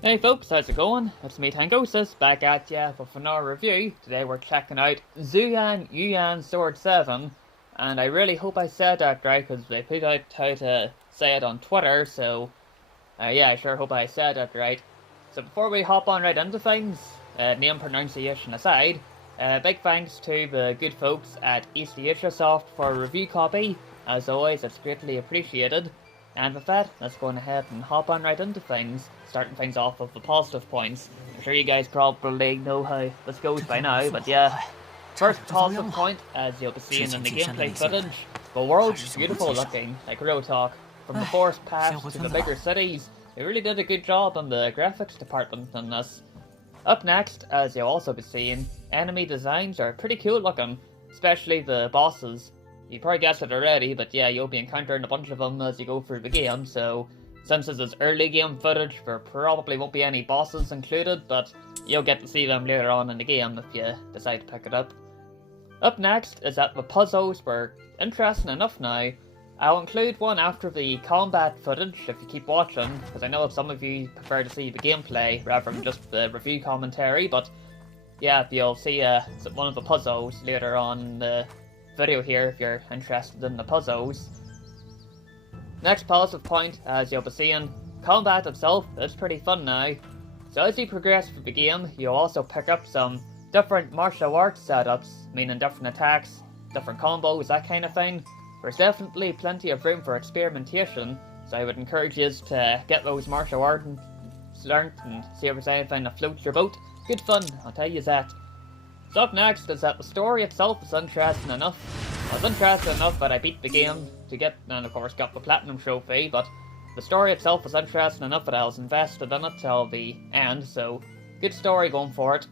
Hey folks, how's it going? It's me Tangosis back at ya with another review. Today we're checking out Xuan Yuan Sword 7, and I really hope I said that right because they put out how to say it on Twitter, so yeah, I sure hope I said that right. So before we hop on right into things, name pronunciation aside, big thanks to the good folks at Eastasiasoft for a review copy. As always, it's greatly appreciated. And with that, let's go ahead and hop on right into things, starting things off with the positive points. I'm sure you guys probably know how this goes by now, but yeah. First positive point, as you'll be seeing in the gameplay footage, the world's beautiful looking, like real talk. From the forest paths to the bigger cities, they really did a good job on the graphics department in this. Up next, as you'll also be seeing, enemy designs are pretty cool looking, especially the bosses. You probably guessed it already, but yeah, you'll be encountering a bunch of them as you go through the game, so since this is early game footage, there probably won't be any bosses included, but you'll get to see them later on in the game if you decide to pick it up. Up next is that the puzzles were interesting enough now. I'll include one after the combat footage if you keep watching, because I know some of you prefer to see the gameplay rather than just the review commentary, but yeah, you'll see one of the puzzles later on in the video here if you're interested in the puzzles. Next positive point, as you'll be seeing, combat itself is pretty fun now. So as you progress through the game, you'll also pick up some different martial arts setups, meaning different attacks, different combos, that kind of thing. There's definitely plenty of room for experimentation, so I would encourage you to get those martial arts learnt and see if there's anything that floats your boat. Good fun, I'll tell you that. So up next is that the story itself is interesting enough. I was interested enough that I beat the game to get, and of course got the Platinum Trophy, but the story itself was interesting enough that I was invested in it till the end, so good story going for it.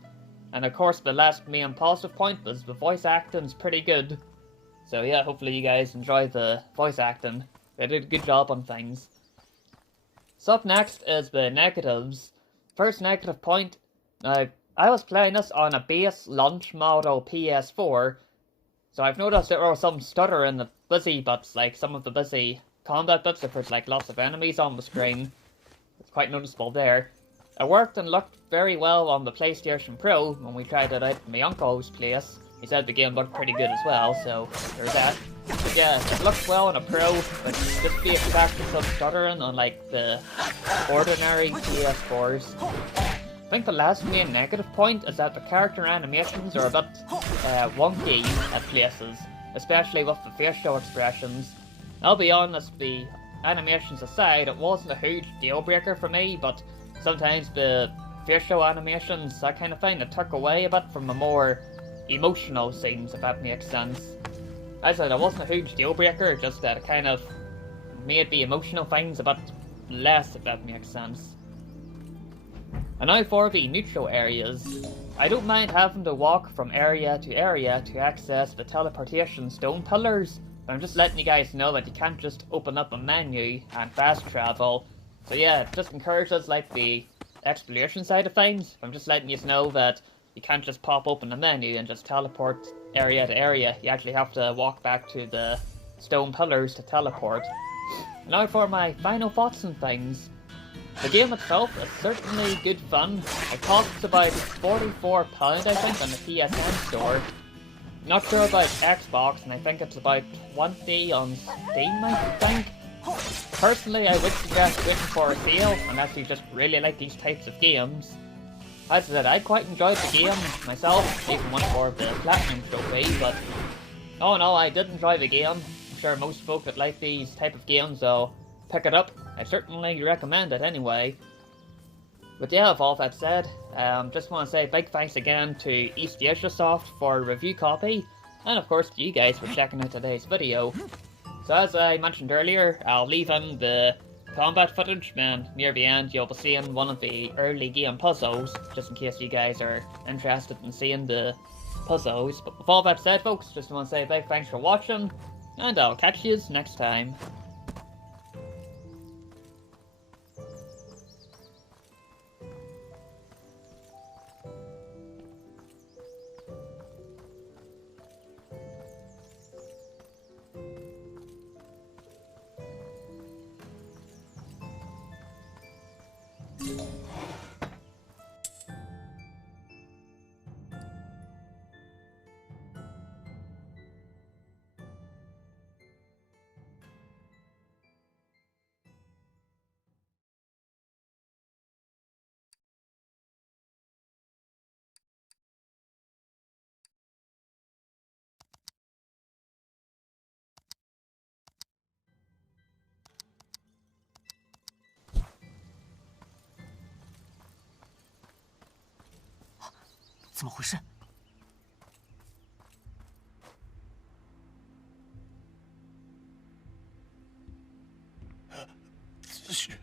And of course the last main positive point was the voice acting's pretty good. So yeah, hopefully you guys enjoy the voice acting. They did a good job on things. So up next is the negatives. First negative point, I was playing this on a base launch model PS4, so I've noticed there was some stutter in the busy bits, like some of the busy combat bits, if there's like lots of enemies on the screen. It's quite noticeable there. It worked and looked very well on the PlayStation Pro when we tried it out in my uncle's place. He said the game looked pretty good as well, so there's that. But yeah, it looks well on a Pro, but just be expecting some stuttering on like the ordinary PS4s. I think the last main negative point is that the character animations are a bit wonky at places, especially with the facial expressions. I'll be honest, the animations aside, it wasn't a huge deal breaker for me, but sometimes the facial animations, that kind of thing, it took away a bit from the more emotional scenes, if that makes sense. As I said, it wasn't a huge deal breaker, just that it kind of made the emotional things a bit less, if that makes sense. And now for the neutral areas. I don't mind having to walk from area to access the teleportation stone pillars, but I'm just letting you guys know that you can't just open up a menu and fast travel. So yeah, it just encourages like the exploration side of things. I'm just letting you know that you can't just pop open a menu and just teleport area to area. You actually have to walk back to the stone pillars to teleport. Now for my final thoughts and things. The game itself is certainly good fun. It costs about £44 I think on the PSN store. Not sure about Xbox, and I think it's about 20 on Steam I think. Personally, I would suggest waiting for a sale unless you just really like these types of games. As I said, I quite enjoyed the game myself, even went for the Platinum Trophy, but oh no, I did enjoy the game. I'm sure most folk that like these type of games will pick it up. I certainly recommend it anyway. But yeah, with all that said, just want to say big thanks again to Eastasiasoft for a review copy, and of course to you guys for checking out today's video. So as I mentioned earlier, I'll leave in the combat footage, and near the end you'll be seeing one of the early game puzzles, just in case you guys are interested in seeing the puzzles. But with all that said folks, just want to say big thanks for watching, and I'll catch you next time. 怎么回事？子胥，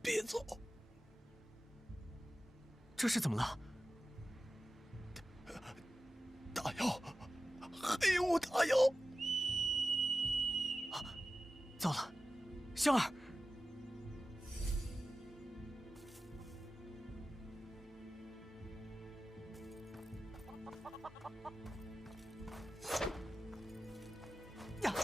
别走！这是怎么了？大妖，黑雾大妖！糟了，香儿！呀！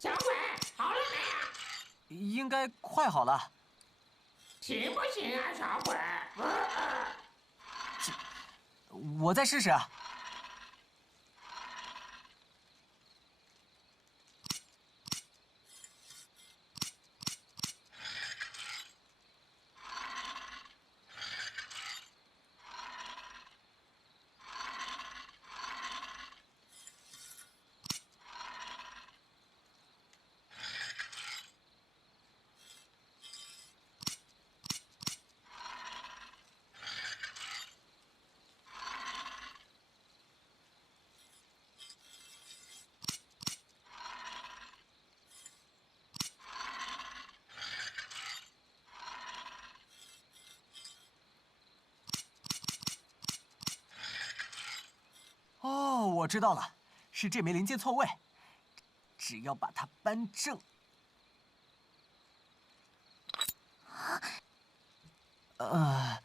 小鬼，好了没啊？应该快好了。行不行啊，小鬼？我再试试啊。哦，我知道了，是这枚零件错位，只要把它扳正。呃。